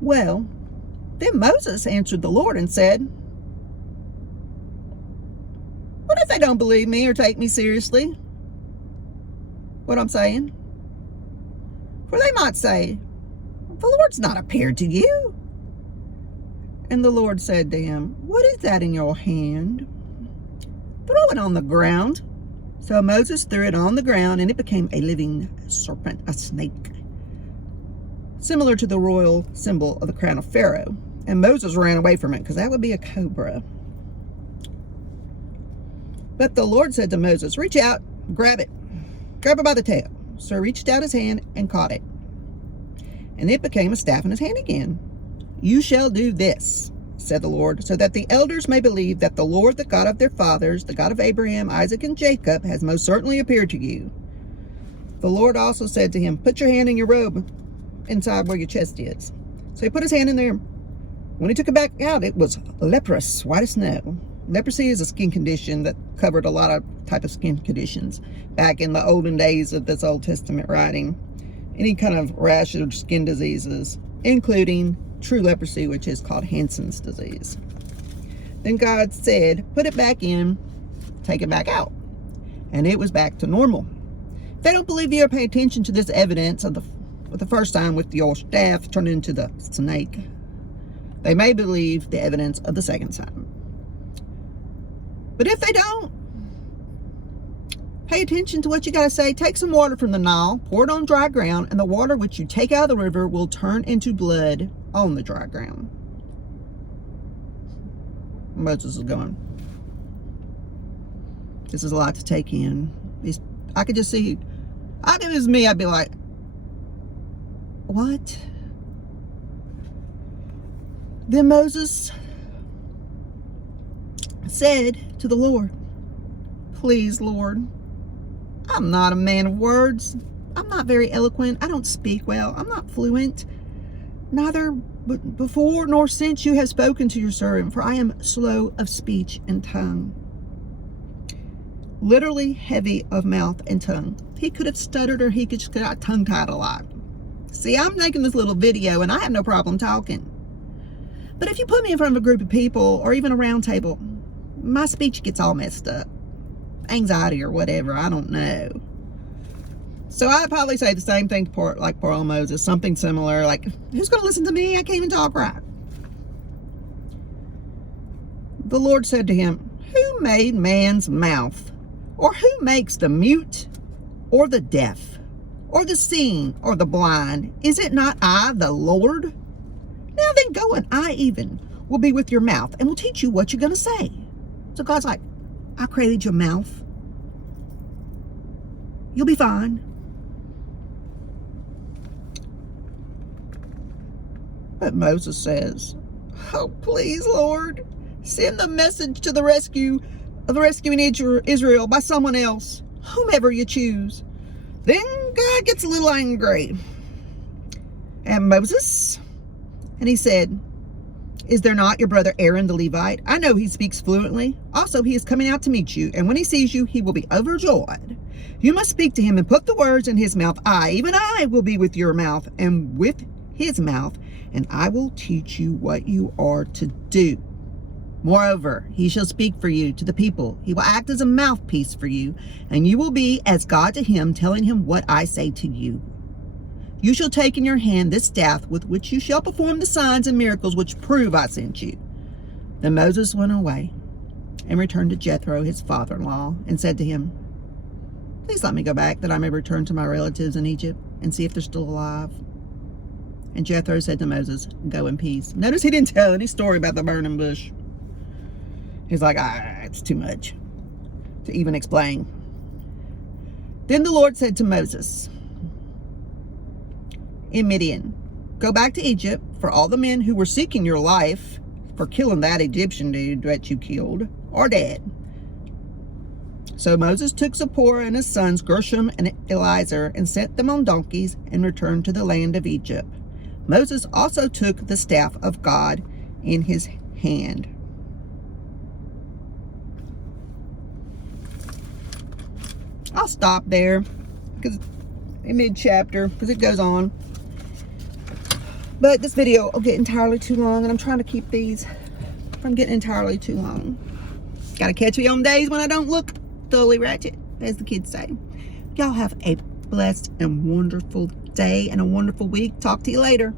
Well, then Moses answered the Lord and said, what if they don't believe me or take me seriously? What I'm saying? For they might say, the Lord's not appeared to you. And the Lord said to him, what is that in your hand? Throw it on the ground. So Moses threw it on the ground, and it became a living serpent, a snake, similar to the royal symbol of the crown of Pharaoh. And Moses ran away from it, because that would be a cobra. But the Lord said to Moses, reach out, grab it by the tail. So he reached out his hand and caught it. And it became a staff in his hand again. You shall do this, said the Lord, so that the elders may believe that the Lord, the God of their fathers, the God of Abraham, Isaac, and Jacob, has most certainly appeared to you. The Lord also said to him, put your hand in your robe inside where your chest is. So he put his hand in there. When he took it back out, it was leprous, white as snow. Leprosy is a skin condition that covered a lot of type of skin conditions back in the olden days of this Old Testament writing. Any kind of rash or skin diseases, including true leprosy, which is called Hansen's disease. Then God said, put it back in, take it back out. And it was back to normal. If they don't believe you or pay attention to this evidence of the first time with your staff turned into the snake, they may believe the evidence of the second time. But if they don't, pay attention to what you got to say. Take some water from the Nile, pour it on dry ground, and the water which you take out of the river will turn into blood on the dry ground. Moses is going, this is a lot to take in. I could just see, if it was me, I'd be like, what? Then Moses said to the Lord, please, Lord, I'm not a man of words. I'm not very eloquent. I don't speak well. I'm not fluent. Neither before nor since you have spoken to your servant, for I am slow of speech and tongue. Literally heavy of mouth and tongue. He could have stuttered, or he could just got tongue-tied a lot. See, I'm making this little video and I have no problem talking. But if you put me in front of a group of people or even a round table, my speech gets all messed up. Anxiety or whatever, I don't know. So I'd probably say the same thing like poor old Moses, something similar, like, who's going to listen to me? I can't even talk right. The Lord said to him, who made man's mouth? Or who makes the mute or the deaf or the seeing or the blind? Is it not I, the Lord? Now then go, and I even will be with your mouth and will teach you what you're going to say. So God's like, I created your mouth. You'll be fine. But Moses says, oh, please, Lord, send the message to the rescuing Israel by someone else, whomever you choose. Then God gets a little angry. And Moses, and he said, is there not your brother Aaron the Levite? I know he speaks fluently. Also, he is coming out to meet you, and when he sees you, he will be overjoyed. You must speak to him and put the words in his mouth. Even I, will be with your mouth and with his mouth, and I will teach you what you are to do. Moreover, he shall speak for you to the people. He will act as a mouthpiece for you, and you will be as God to him, telling him what I say to you. You shall take in your hand this staff with which you shall perform the signs and miracles which prove I sent you. Then Moses went away and returned to Jethro, his father-in-law, and said to him, please let me go back that I may return to my relatives in Egypt and see if they're still alive. And Jethro said to Moses, go in peace. Notice he didn't tell any story about the burning bush. He's like, it's too much to even explain. Then the Lord said to Moses in Midian, go back to Egypt, for all the men who were seeking your life for killing that Egyptian dude that you killed are dead. So Moses took Zipporah and his sons Gershom and Eliezer and sent them on donkeys and returned to the land of Egypt. Moses also took the staff of God in his hand. I'll stop there because in mid-chapter, because it goes on. But this video will get entirely too long, and I'm trying to keep these from getting entirely too long. Gotta catch me on days when I don't look totally ratchet, as the kids say. Y'all have a blessed and wonderful day and a wonderful week. Talk to you later.